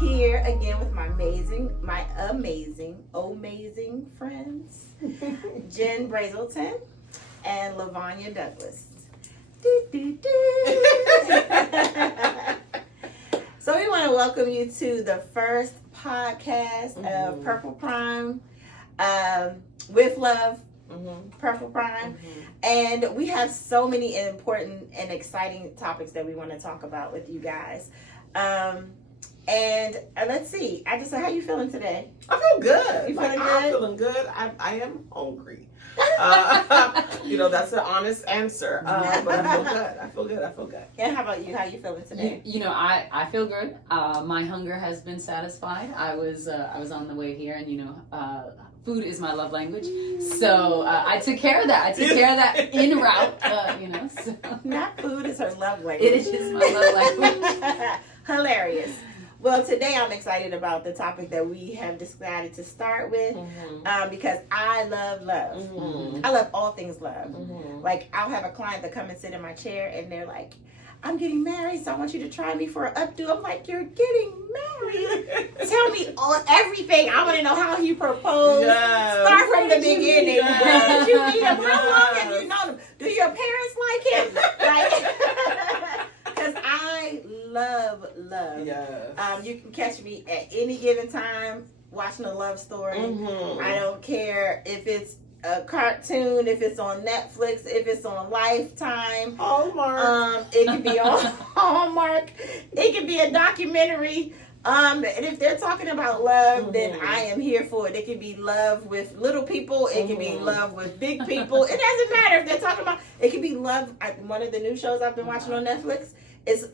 here again with my amazing friends, Jenn Brazelton and LaVonya Douglas. So we want to welcome you to the first podcast of Purple Prime, with love. Purple Prime, and we have so many important and exciting topics that we want to talk about with you guys. And let's see. I just said, how you feeling today? I feel good. You feeling good? I'm feeling good. I am hungry. That's an honest answer. But I feel good. I feel good. And how about you? How you feeling today? I feel good. My hunger has been satisfied. I was on the way here, and food is my love language. So I took care of that. I took care of that en route. So. Not food is her love language. It is my love language. Hilarious. Well, today I'm excited about the topic that we have decided to start with, because I love love. I love all things love. Like, I'll have a client that come and sit in my chair, and they're like, I'm getting married, so I want you to try me for an updo. I'm like, you're getting married? Tell me everything. I want to know how you proposed. Yes. Start from the beginning. Yes. Where did you meet him? How long have you known him? Do your parents like him? Because I love love. Yes. You can catch me at any given time watching a love story. I don't care if it's a cartoon, if it's on Netflix, if it's on Lifetime, Hallmark. it could be on Hallmark, it could be a documentary, and if they're talking about love, then I am here for it. It can be love with little people, it can be love with big people. It doesn't matter if they're talking about, it could be love. One of the new shows I've been watching on Netflix is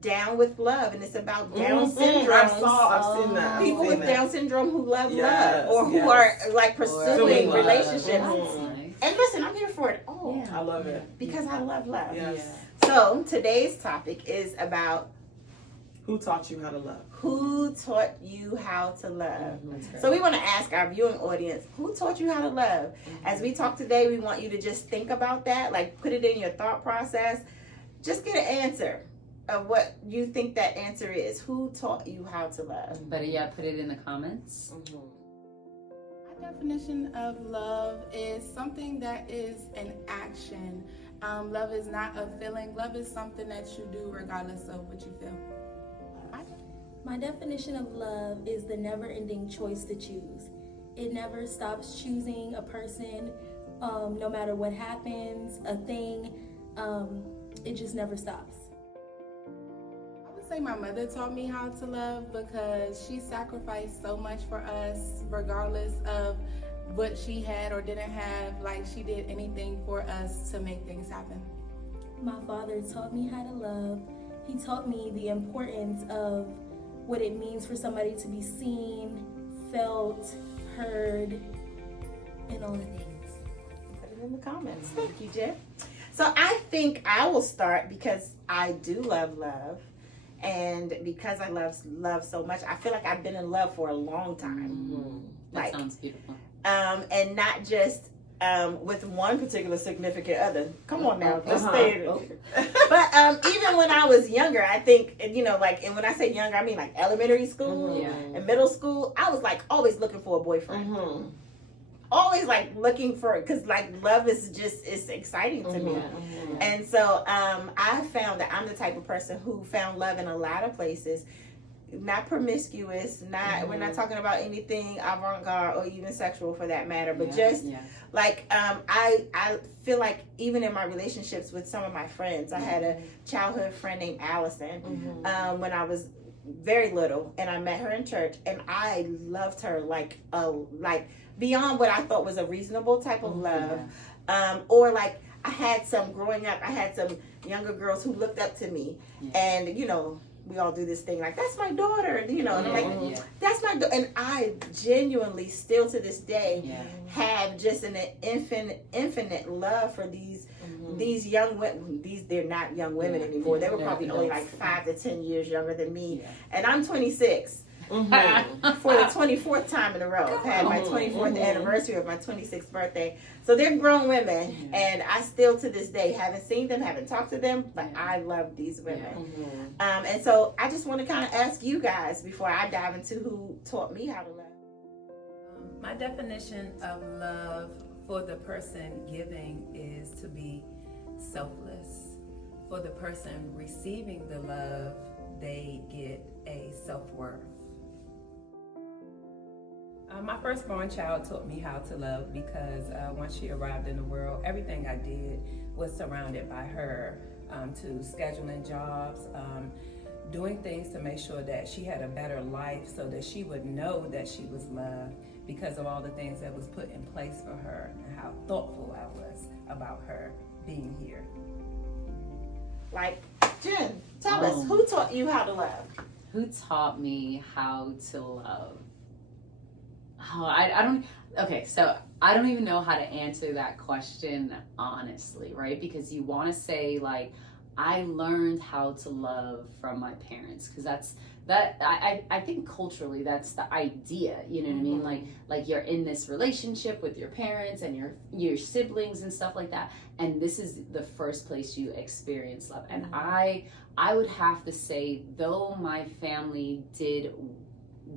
Down with Love, and it's about Down syndrome. I've seen that. People with Down syndrome who love Yes, love, or who are like pursuing love. relationships. Nice. And listen, I'm here for it all. Yeah. I love it. Because I love love. Yes. So today's topic is about Who taught you how to love? who taught you how to love. That's So we want to ask our viewing audience, who taught you how to love? As we talk today, we want you to just think about that, like put it in your thought process. Just get an answer of what you think that answer is. Who taught you how to love? Better yet, put it in the comments. My definition of love is something that is an action. Love is not a feeling. Love is something that you do regardless of what you feel. My definition of love is the never-ending choice to choose. It never stops choosing a person, no matter what happens, a thing. It just never stops. I would say my mother taught me how to love because she sacrificed so much for us regardless of what she had or didn't have. Like, she did anything for us to make things happen. My father taught me how to love. He taught me the importance of what it means for somebody to be seen, felt, heard, and all the things. Put it in the comments. Thank you, Jen. So I think I will start because I do love love. And because I love so much, I feel like I've been in love for a long time. That sounds beautiful. And not just with one particular significant other. Come on now, just stay. But even when I was younger, I think, and when I say younger, I mean like elementary school and middle school, I was like always looking for a boyfriend. Always like looking for it, because like love is just, it's exciting to me. And so I found that I'm the type of person who found love in a lot of places. Not promiscuous, we're not talking about anything avant-garde or even sexual for that matter, but like I feel like even in my relationships with some of my friends, I had a childhood friend named Allison when I was very little, and I met her in church, and I loved her like beyond what I thought was a reasonable type of love. Or like I had some younger girls who looked up to me, and we all do this thing like, that's my daughter, and I'm like, that's my daughter. And I genuinely still to this day have just an infinite love for these young women. They're not young women anymore. They were probably only like 5 to 10 years younger than me. And I'm 26. for the 24th time in a row. I've had my 24th anniversary of my 26th birthday. So they're grown women, and I still to this day haven't seen them, haven't talked to them, but I love these women. And so I just want to kind of ask you guys before I dive into who taught me how to love. My definition of love for the person giving is to be selfless. For the person receiving the love, they get a self-worth. My firstborn child taught me how to love because once she arrived in the world, everything I did was surrounded by her, to scheduling jobs, doing things to make sure that she had a better life so that she would know that she was loved because of all the things that was put in place for her and how thoughtful I was about her being here. Like, Jenn, tell us, who taught you how to love? Who taught me how to love? Oh, I don't. Okay, so I don't even know how to answer that question honestly, right? Because you want to say like, I learned how to love from my parents, because I think culturally that's the idea, you know what I mean? Like you're in this relationship with your parents and your siblings and stuff like that, and this is the first place you experience love. And I would have to say, though my family did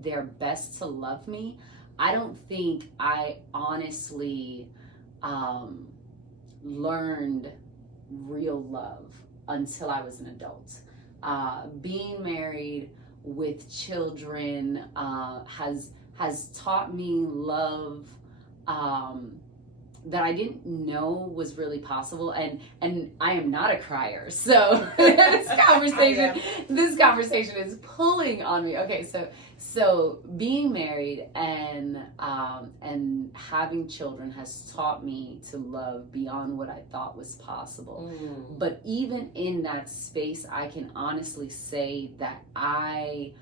their best to love me, I don't think I honestly learned real love until I was an adult. Being married with children has taught me love that I didn't know was really possible, and I am not a crier, so this conversation is pulling on me. Okay, so being married and having children has taught me to love beyond what I thought was possible. But even in that space, I can honestly say that I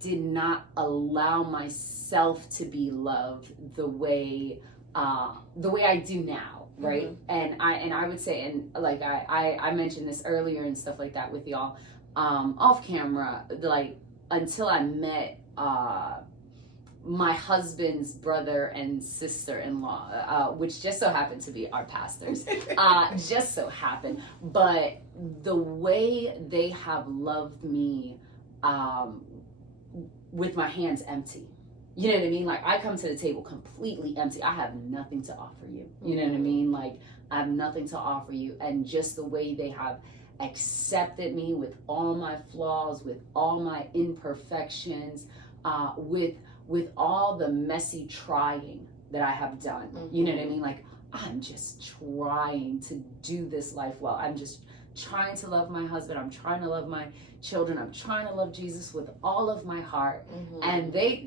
did not allow myself to be loved the way I do now, right? And I would say, and like I mentioned this earlier and stuff like that with y'all, off camera, like until I met my husband's brother and sister-in-law, which just so happened to be our pastors, just so happened. But the way they have loved me with my hands empty. You know what I mean? Like, I come to the table completely empty. I have nothing to offer you. You know what I mean? Like, I have nothing to offer you. And just the way they have accepted me with all my flaws, with all my imperfections, with all the messy trying that I have done. You know what I mean? Like, I'm just trying to do this life well. I'm just trying to love my husband. I'm trying to love my children. I'm trying to love Jesus with all of my heart. And they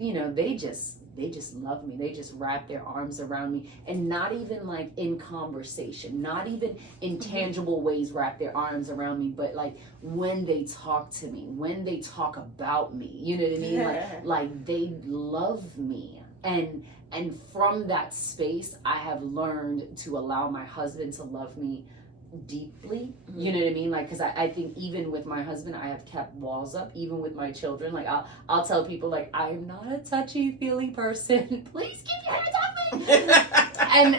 just love me. They just wrap their arms around me, and not even like in conversation, not even in tangible ways wrap their arms around me, but like when they talk to me, when they talk about me, you know what I mean? Like they love me. And from that space, I have learned to allow my husband to love me deeply. You know what I mean? Like, because I think even with my husband, I have kept walls up. Even with my children, like I'll tell people, like, I'm not a touchy feely person. Please keep your hands off me. and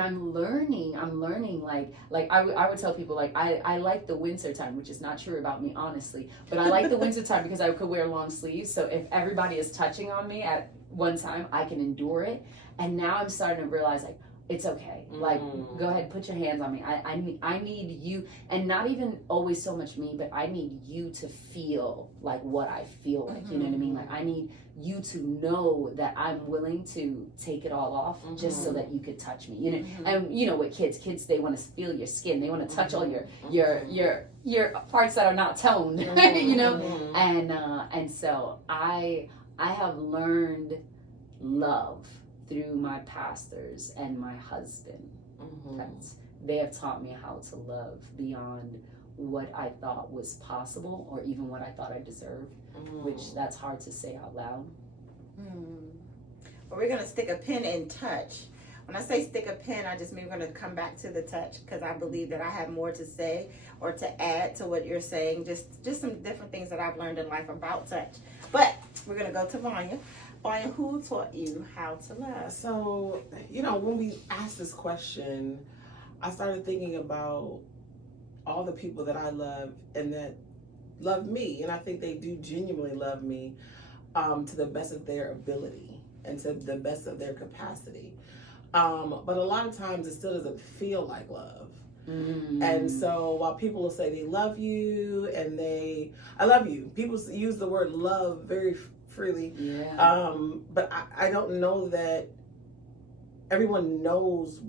I'm learning like I would tell people, like, I like the winter time, which is not true about me, honestly, but I like the winter time because I could wear long sleeves, so if everybody is touching on me at one time, I can endure it. And now I'm starting to realize, like, it's okay. Like, go ahead, put your hands on me. I need you, and not even always so much me, but I need you to feel like what I feel like. You know what I mean? Like, I need you to know that I'm willing to take it all off just so that you could touch me. You know, and you know, with kids, they want to feel your skin. They want to touch all your parts that are not toned. You know, and so I have learned love through my pastors and my husband. They have taught me how to love beyond what I thought was possible, or even what I thought I deserved, which that's hard to say out loud. Well, we're gonna stick a pin in touch. when I say stick a pin, I just mean we're going to come back to the touch, because I believe that I have more to say or to add to what you're saying. Just some different things that I've learned in life about touch. But we're going to go to Vonya. Vonya, who taught you how to love? So, when we asked this question, I started thinking about all the people that I love and that love me. And I think they do genuinely love me to the best of their ability and to the best of their capacity. But a lot of times it still doesn't feel like love. And so while people will say they love you and I love you, people use the word love very freely. Yeah. But I don't know that everyone knows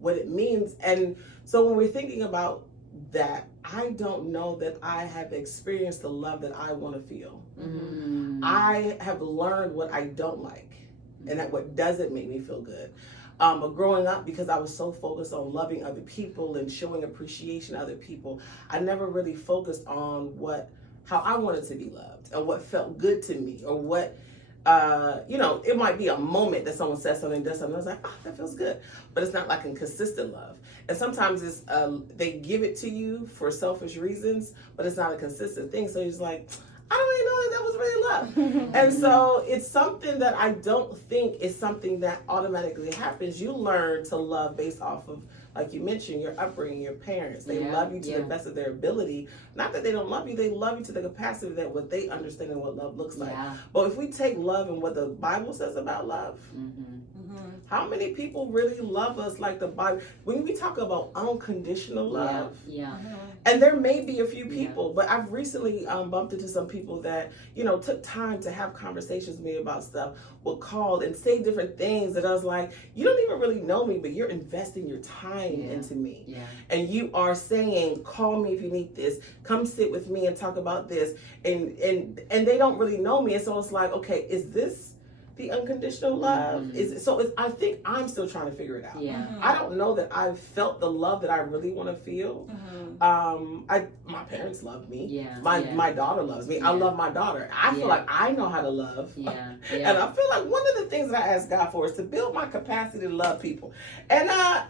what it means. And so when we're thinking about that, I don't know that I have experienced the love that I want to feel. I have learned what I don't like and that what doesn't make me feel good. But growing up, because I was so focused on loving other people and showing appreciation to other people, I never really focused on how I wanted to be loved or what felt good to me or what, it might be a moment that someone says something, does something, I was like, oh, that feels good. But it's not like a consistent love. And sometimes it's they give it to you for selfish reasons, but it's not a consistent thing. So you're just like, I don't really know that was really love. And so it's something that I don't think is something that automatically happens. You learn to love based off of, like you mentioned, your upbringing, your parents. They love you to the best of their ability. Not that they don't love you, they love you to the capacity that what they understand and what love looks like. But if we take love and what the Bible says about love, how many people really love us like the Bible? When we talk about unconditional love, and there may be a few people, but I've recently bumped into some people that, took time to have conversations with me about stuff, will call and say different things that I was like, you don't even really know me, but you're investing your time into me. And you are saying, call me if you need this, come sit with me and talk about this. And they don't really know me. And so it's like, okay, is this the unconditional love? I think I'm still trying to figure it out. I don't know that I've felt the love that I really want to feel. My parents love me. My daughter loves me. I love my daughter. I feel like I know how to love. And I feel like one of the things that I ask God for is to build my capacity to love people. And I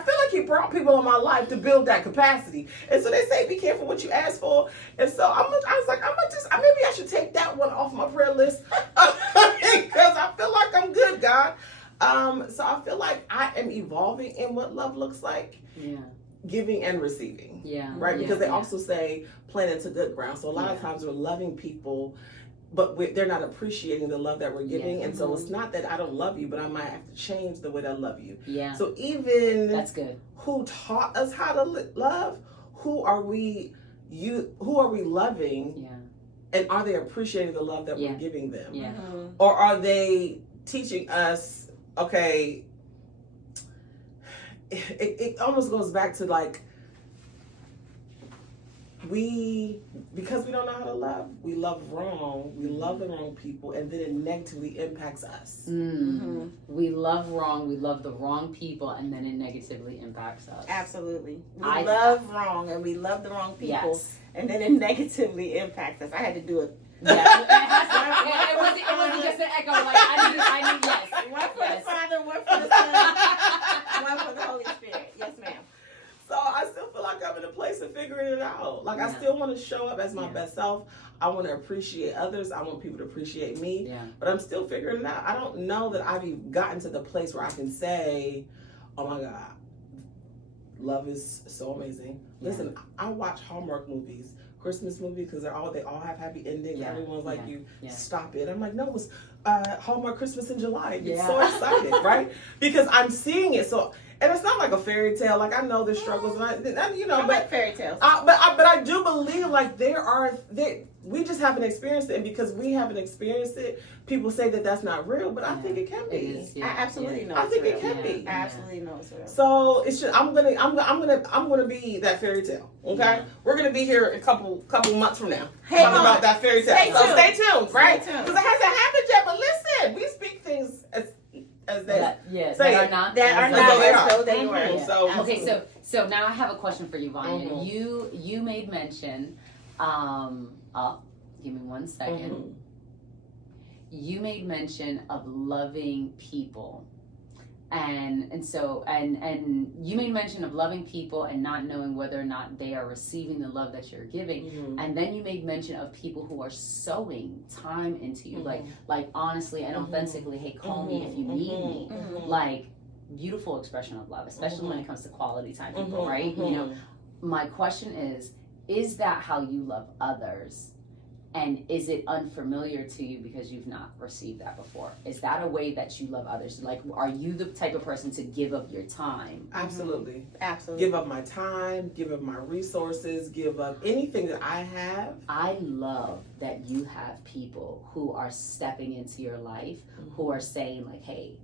feel like he brought people in my life to build that capacity. And so they say, be careful what you ask for. And so I was like, maybe I should take that one off my prayer list. Because I feel like I'm good, God. So I feel like I am evolving in what love looks like. Giving and receiving. Right? Because they also say plant into good ground. So a lot of times we're loving people, but they're not appreciating the love that we're giving. And so it's not that I don't love you, but I might have to change the way that I love you. So even that's good. Who taught us how to love? Who are we loving? And are they appreciating the love that we're giving them? Or are they teaching us, okay, it almost goes back to like, because we don't know how to love, we love wrong, we love the wrong people, and then it negatively impacts us. We love wrong, we love the wrong people, and then it negatively impacts us. Absolutely. We love wrong and we love the wrong people, and then it negatively impacts us. I had to do it. It wasn't just an echo. Like I need yes. One for the Father, one for the Son, one for the Holy Spirit. Yes, ma'am. So I still feel like I'm in a place of figuring it out. Like I still want to show up as my best self. I want to appreciate others. I want people to appreciate me. But I'm still figuring it out. I don't know that I've gotten to the place where I can say, oh my God, love is so amazing. Listen, I watch Hallmark movies, Christmas movies, because they all have happy endings. Everyone's like, you stop it. I'm like, no, it was Hallmark Christmas in July. You're so excited, right? Because I'm seeing it. So. And it's not like a fairy tale. Like I know there's struggles, and I but like fairy tales. But I do believe like we just haven't experienced it, and because we haven't experienced it, people say that that's not real. But I think it can be. It is, I absolutely know. I think it can be. I absolutely know it's real. So it's just I'm gonna be that fairy tale. Okay, we're gonna be here a couple months from now talking about that fairy tale. Stay tuned, right? Because it hasn't happened yet. But listen, we speak things as they that are not as though they were. Okay, so now I have a question for you, Vonya. You made mention. Give me 1 second. You made mention of loving people, And so you made mention of loving people and not knowing whether or not they are receiving the love that you're giving. And then you made mention of people who are sowing time into you, like honestly and authentically, hey, call me if you need me. Like, beautiful expression of love, especially when it comes to quality time people, right? You know, my question is that how you love others? And is it unfamiliar to you because you've not received that before? Is that a way that you love others? Like, are you the type of person to give up your time? Absolutely. Absolutely. Give up my time, give up my resources, give up anything that I have. I love that you have people who are stepping into your life, who are saying like, hey,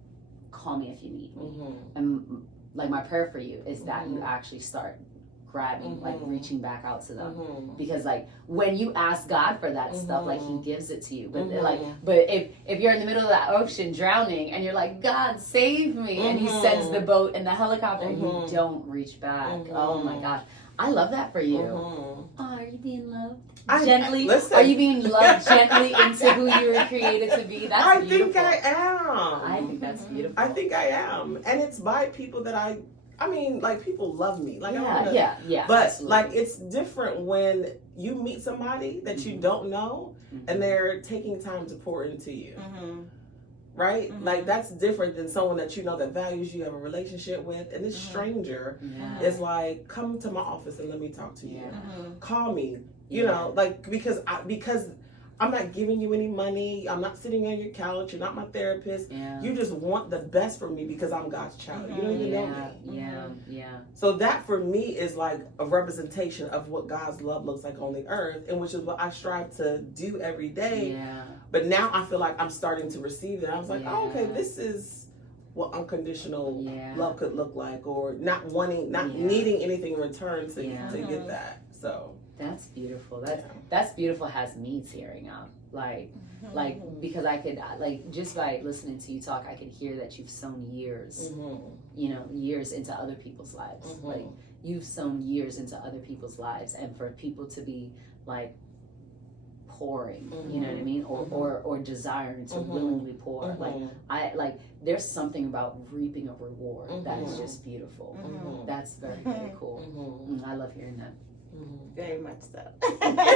call me if you need me. And like, my prayer for you is that you actually start grabbing, like reaching back out to them, because like when you ask God for that stuff, like He gives it to you. But but if you're in the middle of that ocean drowning and you're like, God save me, and He sends the boat and the helicopter, and you don't reach back. Oh my gosh, I love that for you. Oh, are you being loved gently? Are you being loved gently into who you were created to be? That's beautiful. I think I am. I think that's beautiful. I think I am, and it's by people that I mean, like, people love me. Like, yeah. But absolutely. like, it's different when you meet somebody that you don't know, and they're taking time to pour into you. Right? Like, that's different than someone that you know that values you, have a relationship with, and this stranger is like, come to my office and let me talk to you. Call me. You know, like, because I'm not giving you any money. I'm not sitting on your couch. You're not my therapist. You just want the best for me because I'm God's child. You don't even know me. So that for me is like a representation of what God's love looks like on the earth, and which is what I strive to do every day. But now I feel like I'm starting to receive it. I was like, oh, okay, this is what unconditional love could look like, or not needing anything in return to get that. So that's beautiful. That's beautiful. Has me tearing up, like because I could, like, just by listening to you talk, I could hear that you've sown years, years into other people's lives. Like, you've sown years into other people's lives, and for people to be like pouring, you know what I mean, or desiring to willingly pour. Like, there's something about reaping a reward that is just beautiful. That's very, very cool. I love hearing that. Very much so. I'm crying.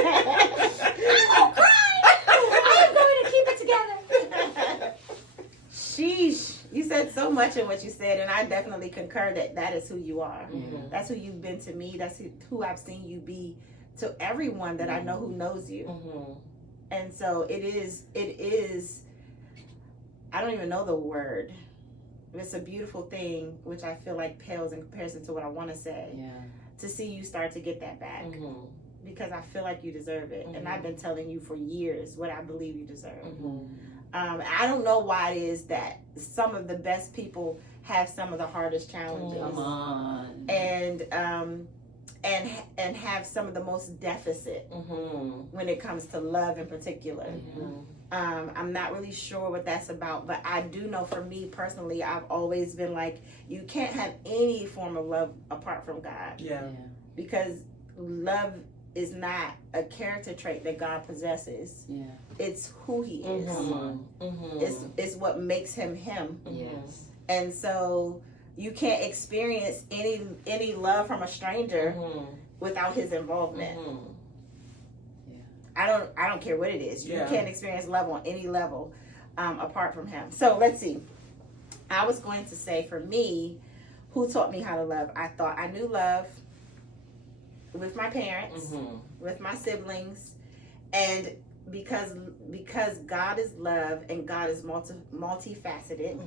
I'm going to keep it together. Sheesh. You said so much in what you said, and I definitely concur that is who you are. That's who you've been to me. That's who I've seen you be to everyone that I know who knows you. And so it is, I don't even know the word. It's a beautiful thing, which I feel like pales in comparison to what I want to say. To see you start to get that back, because I feel like you deserve it. And I've been telling you for years what I believe you deserve. I don't know why it is that some of the best people have some of the hardest challenges. Come on. And have some of the most deficit when it comes to love in particular. I'm not really sure what that's about, but I do know for me personally, I've always been like, you can't have any form of love apart from God. Because love is not a character trait that God possesses. It's who He is. It's what makes Him Him. And so you can't experience any love from a stranger without His involvement. I don't care what it is. You can't experience love on any level apart from Him. So let's see. I was going to say, for me, who taught me how to love? I thought I knew love with my parents, with my siblings, and because God is love and God is multifaceted,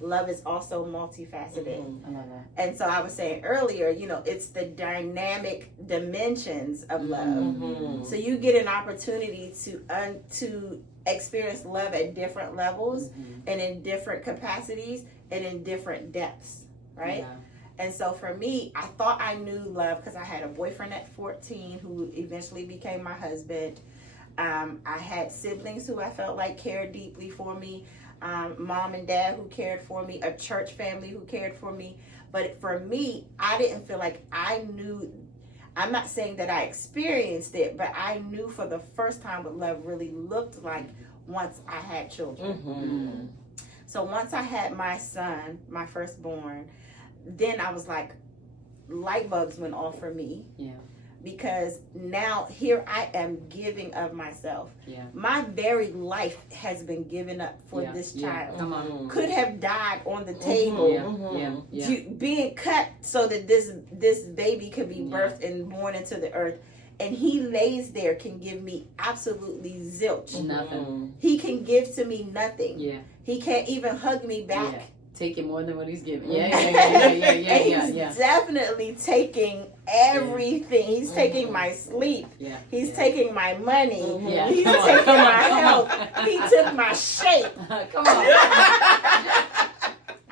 love is also multifaceted. I love that. And so I was saying earlier, it's the dynamic dimensions of love. So you get an opportunity to experience love at different levels and in different capacities and in different depths, right? And so for me, I thought I knew love because I had a boyfriend at 14 who eventually became my husband. I had siblings who I felt like cared deeply for me, mom and dad who cared for me, a church family who cared for me. But for me, I didn't feel like I knew. I'm not saying that I experienced it, but I knew for the first time what love really looked like once I had children. So once I had my son, my firstborn, then I was like, light bulbs went off for me. Yeah. Because now here I am giving of myself. Yeah. My very life has been given up for this child. Come on. Could have died on the table. Being cut so that this baby could be birthed and born into the earth. And he lays there, can give me absolutely zilch. Nothing. He can give to me nothing. Yeah. He can't even hug me back. Yeah. Taking more than what he's giving. And he's definitely taking everything. He's taking my sleep. Yeah. He's taking my money. Yeah. He's taking my health. He took my shape. Come on.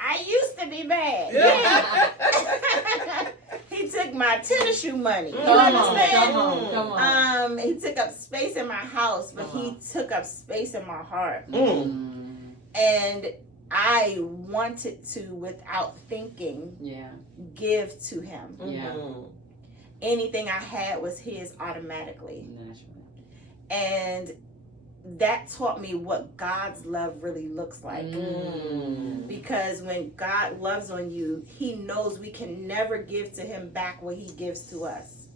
I used to be bad. Yeah. He took my tennis shoe money. You understand? Come on. He took up space in my house, but he took up space in my heart. And I wanted to, without thinking, give to him. Anything I had was his automatically. And that taught me what God's love really looks like. Because when God loves on you, he knows we can never give to him back what he gives to us.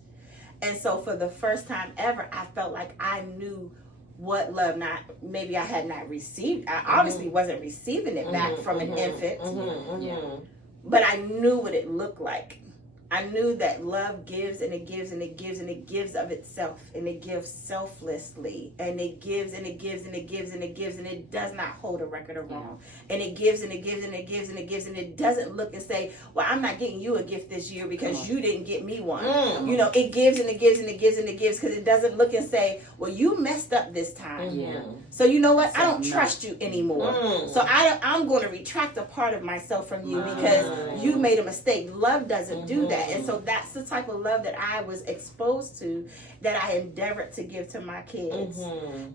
And so for the first time ever, I felt like I knew what love, not maybe I had not received. I obviously wasn't receiving it back from an infant, but I knew what it looked like. I knew that love gives and it gives and it gives and it gives of itself, and it gives selflessly, and it gives and it gives and it gives and it gives, and it does not hold a record of wrong. And it gives and it gives and it gives and it gives, and it doesn't look and say, well, I'm not getting you a gift this year because you didn't get me one. You know, it gives and it gives and it gives and it gives, because it doesn't look and say, well, you messed up this time. So you know what? I don't trust you anymore. So I'm going to retract a part of myself from you because you made a mistake. Love doesn't do that. And so that's the type of love that I was exposed to, that I endeavored to give to my kids.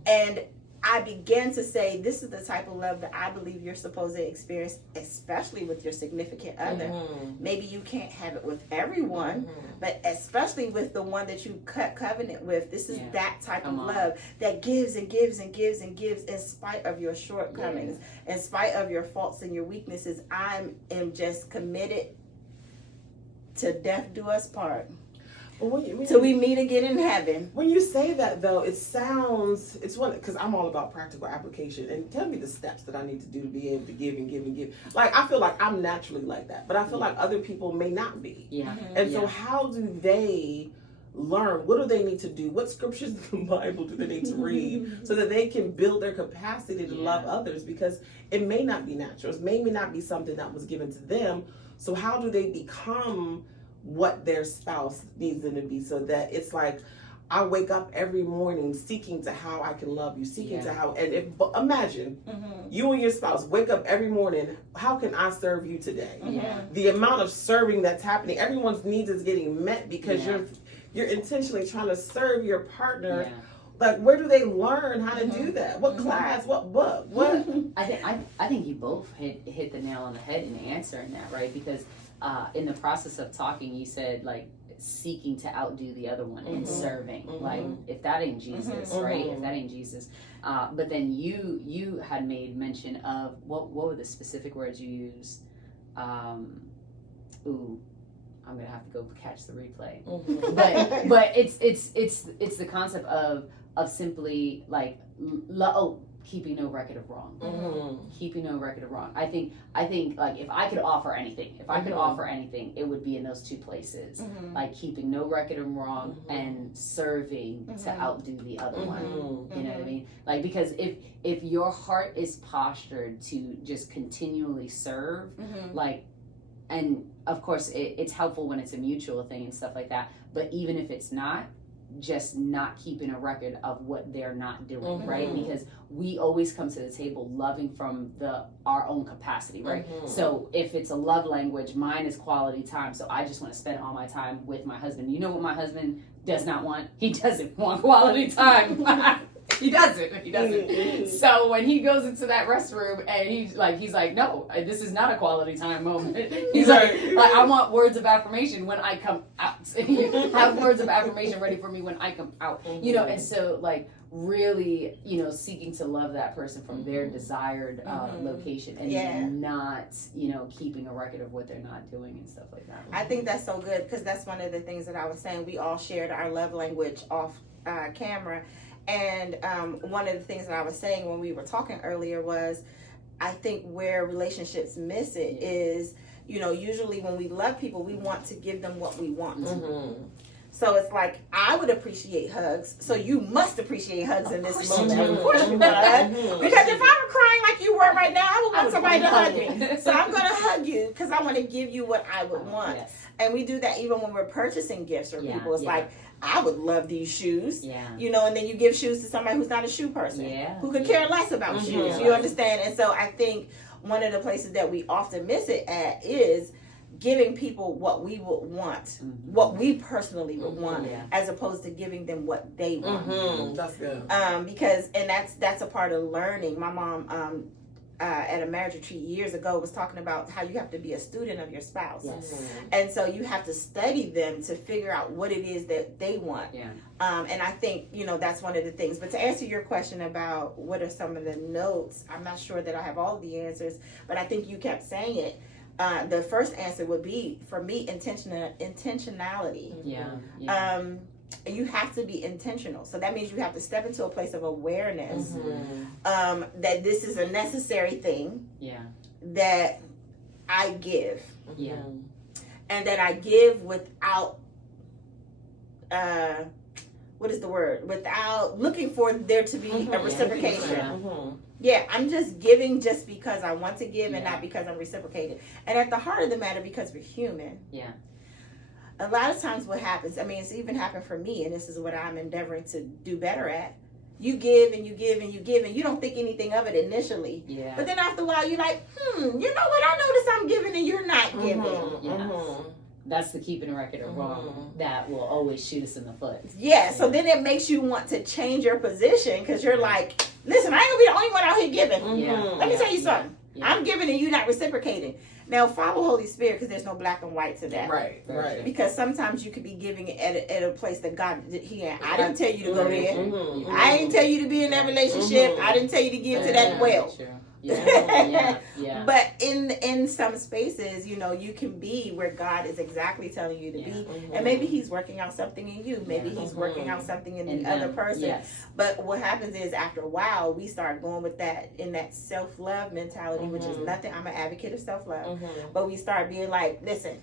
And I began to say, this is the type of love that I believe you're supposed to experience, especially with your significant other. Maybe you can't have it with everyone, but especially with the one that you cut covenant with. This is that type of love that gives and gives and gives and gives in spite of your shortcomings, in spite of your faults and your weaknesses. I am just committed to death do us part. Till we meet again in heaven. When you say that, though, it sounds, it's one, because I'm all about practical application. And tell me the steps that I need to do to be able to give and give and give. Like, I feel like I'm naturally like that, but I feel like other people may not be. And so how do they learn? What do they need to do? What scriptures in the Bible do they need to read so that they can build their capacity to love others? Because it may not be natural. It may not be something that was given to them. So how do they become what their spouse needs them to be, so that it's like, I wake up every morning seeking to how I can love you, seeking to how, and if, imagine you and your spouse wake up every morning, how can I serve you today? The amount of serving that's happening, everyone's needs is getting met because you're intentionally trying to serve your partner. Like, where do they learn how to do that? What class? What book? What? I think you both hit the nail on the head in answering that, right? Because in the process of talking, you said, like, seeking to outdo the other one and serving. Like, if that ain't Jesus, right? If that ain't Jesus. But then you had made mention of, what were the specific words you used? I'm gonna have to go catch the replay. But it's the concept of simply like keeping no record of wrong. Keeping no record of wrong. I think like if I could offer anything, it would be in those two places. Like keeping no record of wrong and serving to outdo the other one. You know what I mean? Like, because if your heart is postured to just continually serve, like, and of course it's helpful when it's a mutual thing and stuff like that, but even if it's not, just not keeping a record of what they're not doing, right? Because we always come to the table loving from our own capacity, right? So if it's a love language, mine is quality time. So I just want to spend all my time with my husband. You know what my husband does not want? He doesn't want quality time. He doesn't. So when he goes into that restroom and he's like, no, this is not a quality time moment. He's like, I want words of affirmation when I come out. Have words of affirmation ready for me when I come out. You know, and so like really, you know, seeking to love that person from their desired location, and then not, you know, keeping a record of what they're not doing and stuff like that. I think that's so good, because that's one of the things that I was saying. We all shared our love language off camera, and one of the things that I was saying when we were talking earlier was, I think where relationships miss it is, you know, usually when we love people, we want to give them what we want. So it's like, I would appreciate hugs, so you must appreciate hugs in this moment. Of course you would. Because if I were crying like you were right now, I would want somebody to hug me. So I'm going to hug you because I want to give you what I would want. Yes. And we do that even when we're purchasing gifts for people. It's like, I would love these shoes. You know, and then you give shoes to somebody who's not a shoe person. Who could care less about shoes. You understand? And so I think one of the places that we often miss it at is giving people what we would want, what we personally would want, as opposed to giving them what they want. That's good. Because, and that's a part of learning. My mom, at a marriage retreat years ago, was talking about how you have to be a student of your spouse. And so you have to study them to figure out what it is that they want. And I think, you know, that's one of the things. But to answer your question about what are some of the notes, I'm not sure that I have all of the answers, but I think you kept saying it. The first answer would be, for me, intentionality. You have to be intentional. So that means you have to step into a place of awareness that this is a necessary thing that I give. And that I give without, what is the word? Without looking for there to be a reciprocation. I'm just giving just because I want to give and not because I'm reciprocated. And at the heart of the matter, because we're human. A lot of times what happens, I mean, it's even happened for me, and this is what I'm endeavoring to do better at. You give and you give and you give, and you don't think anything of it initially. But then after a while, you're like, you know what? I notice I'm giving and you're not giving. That's the keeping a record of wrong that will always shoot us in the foot. So then it makes you want to change your position, because you're like, listen, I ain't gonna be the only one out here giving. Let me tell you something. I'm giving and you not reciprocating. Now follow Holy Spirit, because there's no black and white to that. Right. Because sometimes you could be giving at a place that God, I didn't tell you to go there. I didn't tell you to be in that relationship. I didn't tell you to give to that well. But in some spaces, you know, you can be where God is exactly telling you to be, and maybe He's working out something in you, maybe He's working out something in the other person. But what happens is, after a while, we start going with that in that self-love mentality, which is nothing. I'm an advocate of self-love, but we start being like, listen,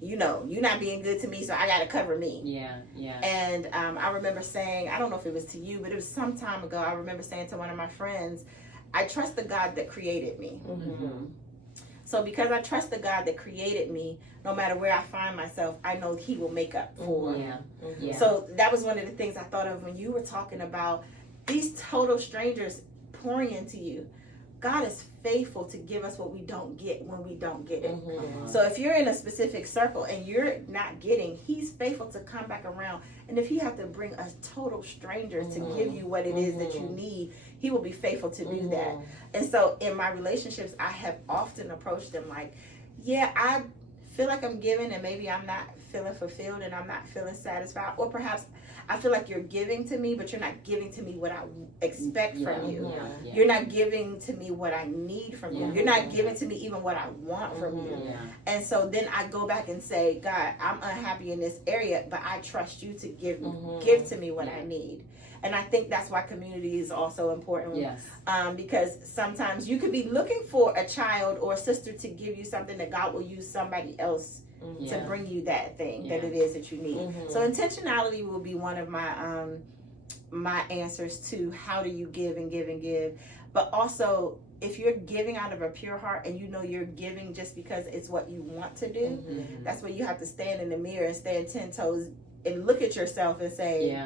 you know, you're not being good to me, so I gotta cover me. And I remember saying, I don't know if it was to you, but it was some time ago, I remember saying to one of my friends, I trust the God that created me. So because I trust the God that created me, no matter where I find myself, I know He will make up for. So that was one of the things I thought of when you were talking about these total strangers pouring into you. God is faithful to give us what we don't get when we don't get it. So if you're in a specific circle and you're not getting, He's faithful to come back around. And if He have to bring a total stranger to give you what it is that you need, He will be faithful to do that. And so in my relationships, I have often approached them like, I feel like I'm giving and maybe I'm not feeling fulfilled and I'm not feeling satisfied. Or perhaps I feel like you're giving to me, but you're not giving to me what I expect from you. You're not giving to me what I need from you. You're not giving to me even what I want from you. And so then I go back and say, God, I'm unhappy in this area, but I trust you to give to me what I need. And I think that's why community is also important. Because sometimes you could be looking for a child or a sister to give you something that God will use somebody else to bring you that thing that it is that you need. So intentionality will be one of my my answers to how do you give and give and give. But also, if you're giving out of a pure heart and you know you're giving just because it's what you want to do, that's where you have to stand in the mirror and stand 10 toes and look at yourself and say,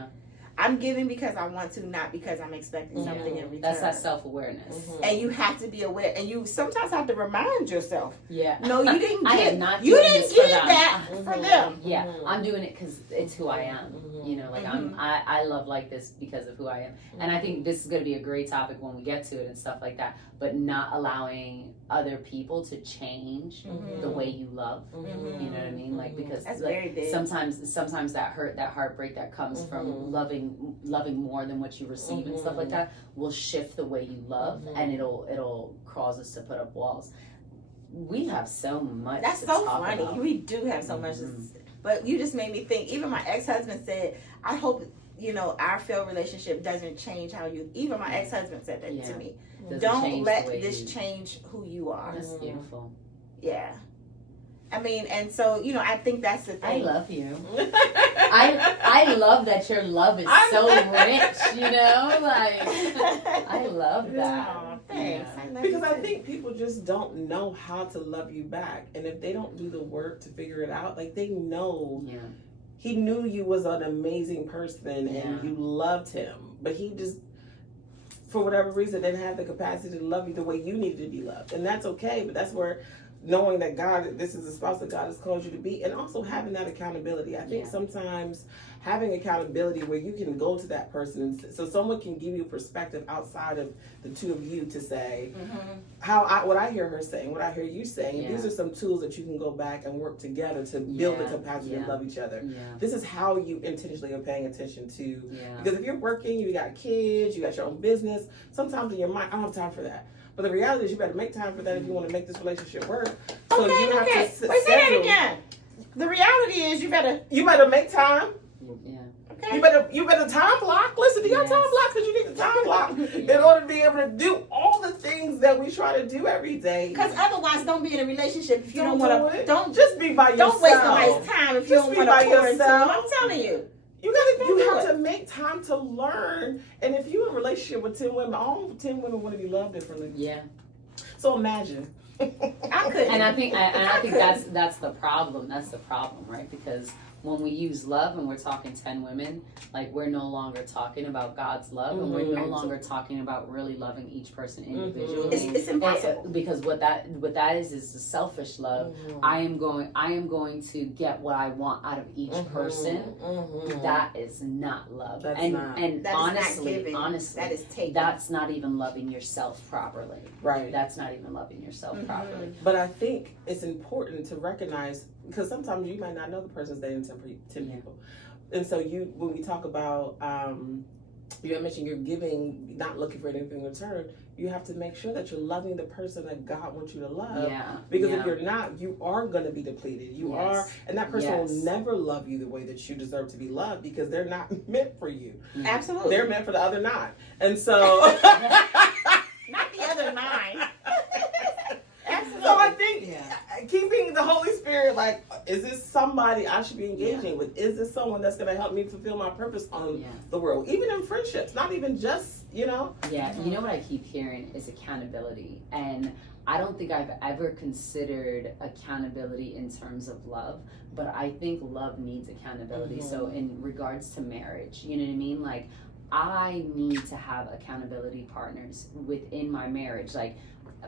I'm giving because I want to, not because I'm expecting something in return. That's that self-awareness. And you have to be aware, and you sometimes have to remind yourself. Yeah. No, you didn't I get. am not You doing didn't this get for them. that for them. Yeah, I'm doing it because it's who I am. You know, like I love like this because of who I am. And I think this is going to be a great topic when we get to it and stuff like that. But not allowing other people to change the way you love. You know what I mean? Like, because That's like, very big. sometimes that hurt, that heartbreak that comes from loving more than what you receive and stuff like that will shift the way you love, and it'll cause us to put up walls. We have so much. That's to so talk funny. about. We do have so much. But you just made me think. Even my ex-husband said, "I hope our failed relationship doesn't change how you." Even my ex-husband said that to me. Doesn't Don't change let the way this you- change who you are. That's beautiful. Yeah. I mean, and so I think that's the I thing. love you. I love that your love is so rich. Like I love that. Oh, thanks. Yeah. I love Because you I too. think people just don't know how to love you back. And if they don't do the work to figure it out, like they know Yeah. he knew you was an amazing person and you loved him. But he just, for whatever reason, didn't have the capacity to love you the way you needed to be loved. And that's okay, but that's where knowing that God, this is the spouse that God has called you to be, and also having that accountability. I think sometimes having accountability where you can go to that person, so someone can give you perspective outside of the two of you to say, what I hear her saying, what I hear you saying, these are some tools that you can go back and work together to build the capacity to love each other. Yeah. This is how you intentionally are paying attention to, Yeah. because if you're working, you got kids, you got your own business, sometimes in your mind, I don't have time for that. But the reality is you better make time for that if you want to make this relationship work. So you have to Wait, say that again. The reality is you better make time. Yeah. Okay. You better time block. Listen, you got time block because you need to time block in order to be able to do all the things that we try to do every day. Because otherwise, don't be in a relationship if you don't do want to. it. Don't Just be by yourself. Don't waste nobody's time if you Just don't be want by to pour into them. yourself. I'm telling you. You have to make time to learn. And if you're in a relationship with 10 women, all 10 women want to be loved differently. Yeah. So imagine. I couldn't. And I think that's the problem. That's the problem, right? Because when we use love and we're talking 10 women, like we're no longer talking about God's love, and we're no longer talking about really loving each person individually. It's impossible. Because what that is the selfish love. I am going to get what I want out of each person. That is not love. That's and not. and That is honestly, not giving. That is taking. that's not even loving yourself properly. Right. That's not even loving yourself properly. But I think it's important to recognize, because sometimes you might not know the person's dating 10 people. And so when we talk about, you had mentioned you're giving, not looking for anything in return, you have to make sure that you're loving the person that God wants you to love. Yeah. Because if you're not, you are going to be depleted. You are, and that person will Yes. never love you the way that you deserve to be loved, because they're not meant for you. Absolutely. They're meant for the other 9. And so... Not the other 9. Absolutely. So I think keeping the Holy Spirit, like, is this somebody I should be engaging with? Is this someone that's going to help me fulfill my purpose on the world? Even in friendships, not even just, Yeah, you know what I keep hearing is accountability. And I don't think I've ever considered accountability in terms of love, but I think love needs accountability. So in regards to marriage, you know what I mean? Like, I need to have accountability partners within my marriage. Like,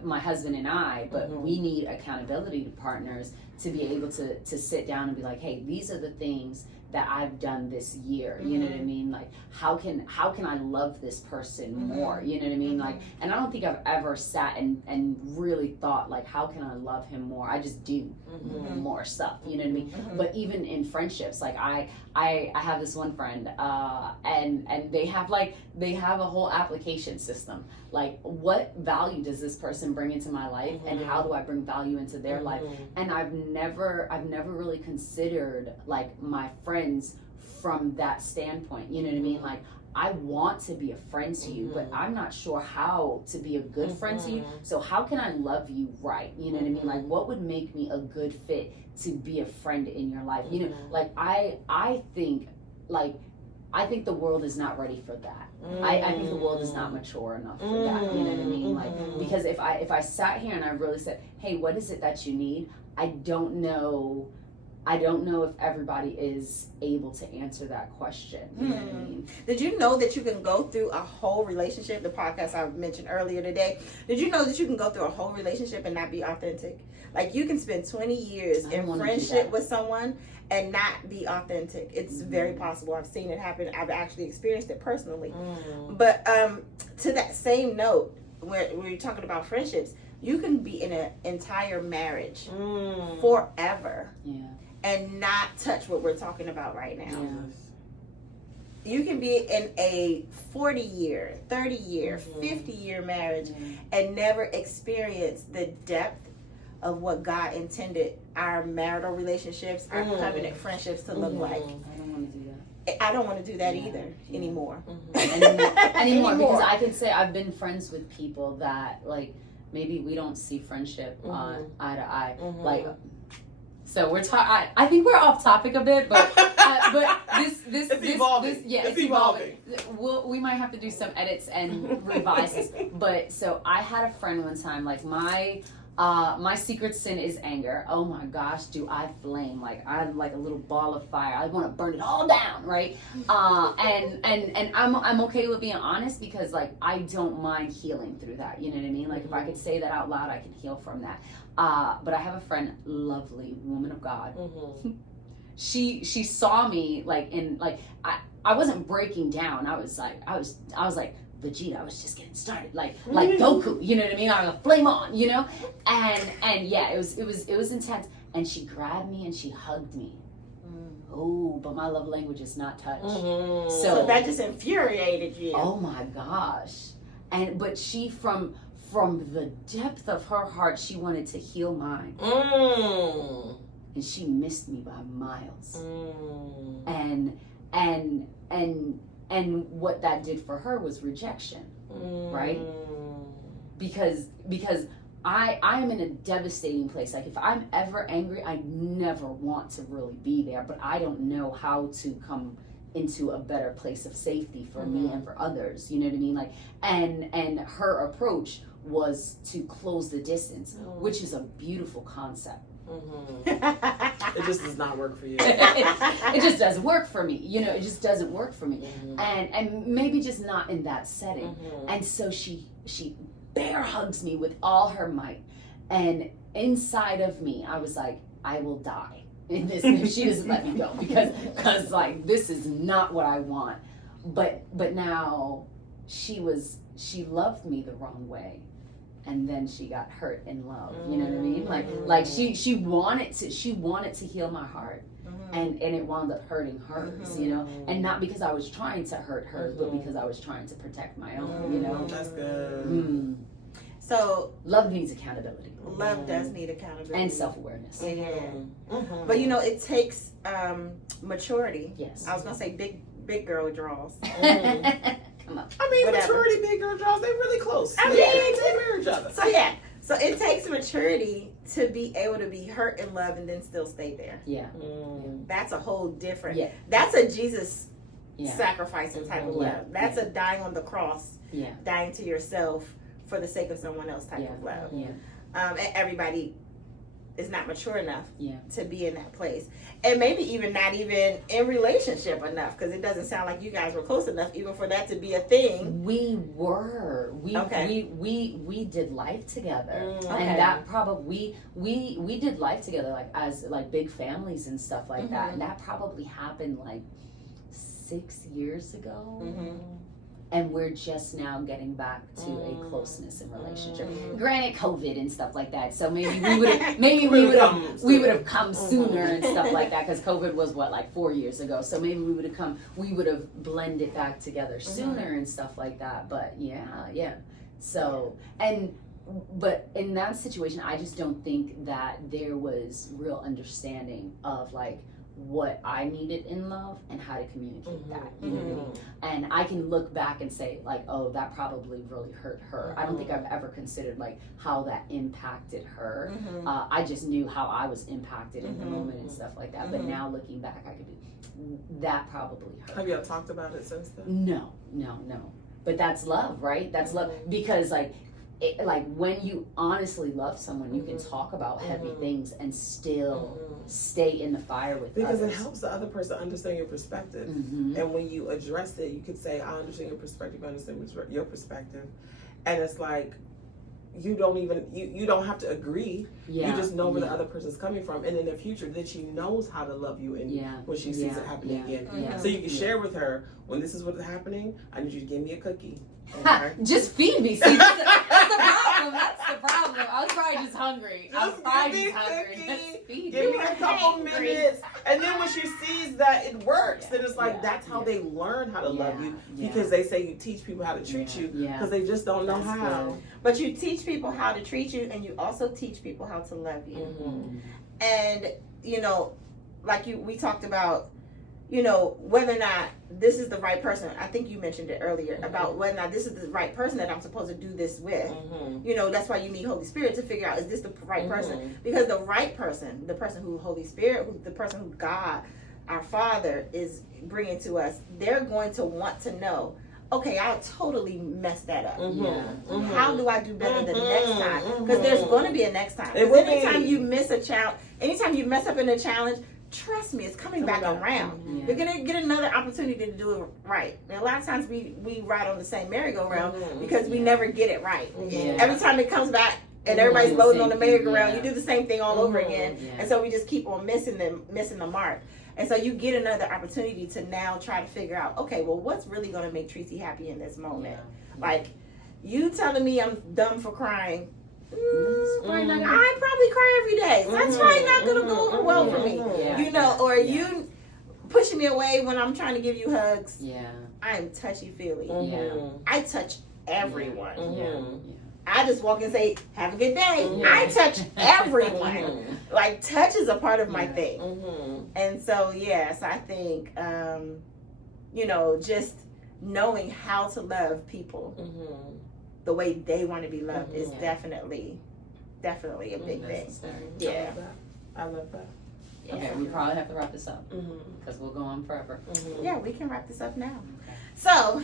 my husband and I, but we need accountability partners to be able to sit down and be like, hey, these are the things that I've done this year. You know what I mean? Like, how can I love this person more? You know what I mean? Like, and I don't think I've ever sat and really thought, like, how can I love him more? I just do more stuff. You know what I mean? But even in friendships, like I have this one friend, and they have a whole application system. Like, what value does this person bring into my life, and how do I bring value into their life? And I've never really considered, like, my friends from that standpoint. You know what I mean? Like, I want to be a friend to you, but I'm not sure how to be a good friend to you. So how can I love you right? You know what I mean? Like, what would make me a good fit to be a friend in your life? You know, like, I think the world is not ready for that. I think the world is not mature enough for that. You know what I mean? Like, because if I sat here and I really said, hey, what is it that you need? I don't know I don't know if everybody is able to answer that question. You know what I mean? Did you know that you can go through a whole relationship? The podcast I mentioned earlier today. Did you know that you can go through a whole relationship and not be authentic? Like you can spend 20 years in friendship with someone and not be authentic. It's very possible. I've seen it happen. I've actually experienced it personally. But to that same note, where you're talking about friendships, you can be in an entire marriage forever. Yeah. And not touch what we're talking about right now. Yeah. You can be in a 40-year, 30-year, 50-year marriage and never experience the depth of what God intended our marital relationships, our covenant friendships to look like. I don't want to do that. I don't want to do that either anymore. Anymore, because I can say I've been friends with people that, like, maybe we don't see friendship on eye to eye. Like, so we're I think we're off topic a bit, but this evolving. It's evolving. We might have to do some edits and revise this. But so I had a friend one time, like my secret sin is anger. Oh my gosh, do I flame? Like I'm like a little ball of fire. I want to burn it all down, right? And I'm okay with being honest because like I don't mind healing through that. You know what I mean? Like if I could say that out loud, I can heal from that. But I have a friend, lovely woman of God. She saw me like in like I wasn't breaking down. I was like Vegeta, I was just getting started, like Goku, you know what I mean? I'm a flame on, you know, and yeah, it was intense. And she grabbed me and she hugged me. Oh, but my love language is not touch. So that just infuriated you. Oh my gosh, but she from the depth of her heart, she wanted to heal mine, and she missed me by miles, and what that did for her was rejection, right? Because I'm in a devastating place. Like if I'm ever angry, I never want to really be there, but I don't know how to come into a better place of safety for me and for others. You know what I mean? Like, and her approach was to close the distance, which is a beautiful concept. It just does not work for you. It just doesn't work for me. You know, it just doesn't work for me. And maybe just not in that setting. And so she bear hugs me with all her might. And inside of me, I was like, I will die in this if she doesn't let me go because like this is not what I want. But now she loved me the wrong way. And then she got hurt in love. You know what I mean? Like she wanted to heal my heart, and it wound up hurting hers. You know, and not because I was trying to hurt hers, but because I was trying to protect my own. You know, that's good. So love needs accountability. Love does need accountability and self-awareness. But you know, it takes maturity. Yes. I was gonna say big girl draws. I mean, maturity, big girl draws, they really close. I mean, they mirror each other. So it takes maturity to be able to be hurt in love and then still stay there. Yeah. That's a whole different. Yeah. That's a Jesus sacrificing type of love. Yeah. That's a dying on the cross. Yeah. Dying to yourself for the sake of someone else type of love. Yeah. And everybody is not mature enough Yeah. to be in that place, and maybe even not even in relationship enough, because it doesn't sound like you guys were close enough even for that to be a thing. We were. We did life together, and that probably we did life together like as like big families and stuff like that, and that probably happened like 6 years ago. And we're just now getting back to a closeness in relationship. Granted, COVID and stuff like that. So maybe we would have come sooner and stuff like that, because COVID was like 4 years ago. So maybe we would have blended back together sooner and stuff like that. But yeah. So but in that situation, I just don't think that there was real understanding of like what I needed in love and how to communicate that, you know what I mean? And I can look back and say like, oh, that probably really hurt her. I don't think I've ever considered like how that impacted her. I just knew how I was impacted in the moment and stuff like that. But now looking back, I could be, that probably hurt. Have y'all talked about it since then? No. But that's love, right? That's love, because like like when you honestly love someone, you can talk about heavy things and still stay in the fire with because others. it helps the other person understand your perspective. And when you address it, you could say, I understand your perspective, I understand your perspective. And it's like, you don't even, you don't have to agree. You just know where the other person's coming from. And in the future, then she knows how to love you and when she sees it happening again. So you can share with her, when this is what's happening, I need you to give me a cookie. Okay? Just feed me. See, that's the problem. That's the problem. I was probably just hungry. I was probably just hungry. Just feed Give me. me a couple minutes. And then when she sees that it works, then it's like, that's how they learn how to love you. Because they say you teach people how to treat you. Because they just don't know how. Good. But you teach people how to treat you, and you also teach people how to love you. And, you know, like we talked about, you know, whether or not this is the right person. I think you mentioned it earlier about whether or not this is the right person that I'm supposed to do this with. You know, that's why you need Holy Spirit to figure out, is this the right person? Because the right person, the person who Holy Spirit, the person who God, our Father, is bringing to us, they're going to want to know, okay, I totally messed that up. How do I do better the next time? Because there's going to be a next time. Because anytime you miss a challenge, anytime you mess up in a challenge, trust me, it's coming back around. You're going to get another opportunity to do it right. And a lot of times we ride on the same merry-go-round because we never get it right. Every time it comes back and everybody's loading on the merry-go-round, you do the same thing all over again. And so we just keep on missing the mark. And so you get another opportunity to now try to figure out, okay, well, what's really going to make Tracy happy in this moment? Like, you telling me I'm dumb for crying, I probably cry every day. That's probably not going to go over well for me. You know, or you pushing me away when I'm trying to give you hugs. I am touchy-feely. I touch everyone. I just walk and say, have a good day. I touch everyone. Like, touch is a part of my thing. And so, yes, I think, you know, just knowing how to love people the way they want to be loved is definitely a big thing. Yeah. I love that. Okay, we probably have to wrap this up because we'll go on forever. Yeah, we can wrap this up now. So,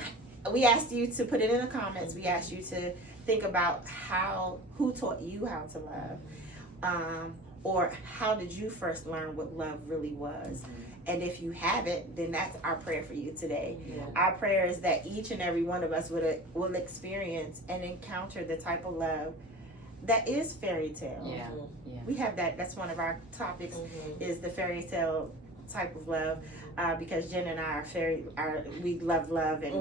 we asked you to put it in the comments. We asked you to think about who taught you how to love, or how did you first learn what love really was? And if you haven't, then that's our prayer for you today. Our prayer is that each and every one of us will experience and encounter the type of love that is fairy tale. We have that. That's one of our topics is the fairy tale type of love. Because Jen and I we love love, and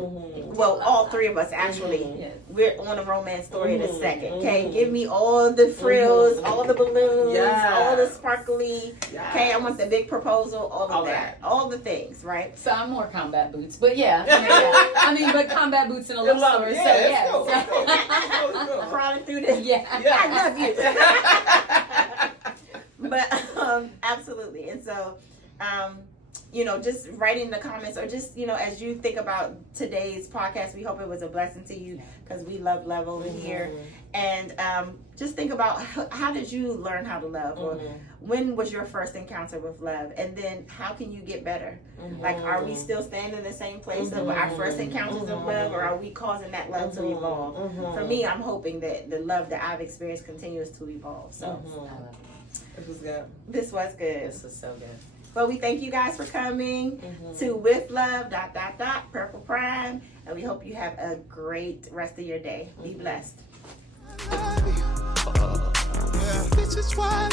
well, all three of us actually. We're on a romance story in a second. Okay, give me all the frills, all the balloons, all the sparkly. Okay, I want the big proposal, all of that, all the things, right? So I'm more combat boots, but I mean, but combat boots in a love story. So crawling through the I love you. But absolutely, and so. You know, just write in the comments, or just, you know, as you think about today's podcast, we hope it was a blessing to you, because we love over here. And just think about how did you learn how to love, or when was your first encounter with love, and then how can you get better? Like, are we still standing in the same place of our first encounters of love, or are we causing that love to evolve? For me, I'm hoping that the love that I've experienced continues to evolve. So This was good. This was good. This was so good. Well, we thank you guys for coming to With Love, Purple Prime, and we hope you have a great rest of your day. Be blessed. This is why